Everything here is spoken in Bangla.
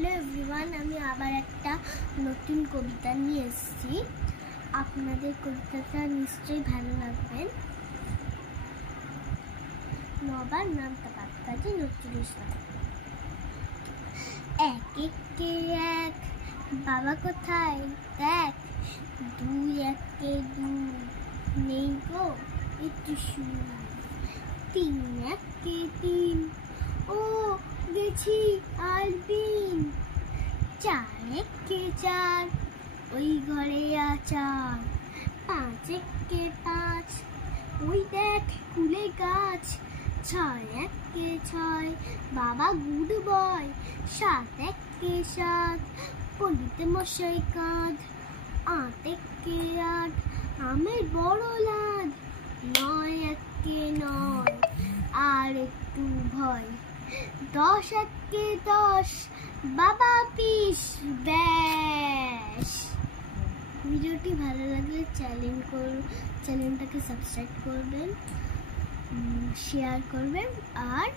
হ্যালো এভরিওয়ান, আমি আবার একটা নতুন কবিতা নিয়ে এসেছি। আপনাদের কবিতাটা নিশ্চয়ই ভালো লাগবে। নবার নামটা কাজী নজরুল ইসলাম। এক একে এক, বাবা কোথায় দেখ, দুই একে দুই, নেই গো একটু শুন, তিন একে তিন, ও গেছি আলবিন, চার একে চার, ওই ঘরে আচার, পাঁচ একে পাঁচ, ওই দেখ কুলে গাছ, ছয় একে ছয়, বাবা গুড বয়, সাত একে সাত, পণ্ডিত মশাই কাঁধ, আট একে আট, আমের বড় লাদ, নয় একে নয়, আর একটু ভয়, দশ একে দশ, বাবা পিস ব্যাস। ভিডিওটি ভালো লাগলে চ্যানেলটাকে সাবস্ক্রাইব করবেন, শেয়ার করবেন আর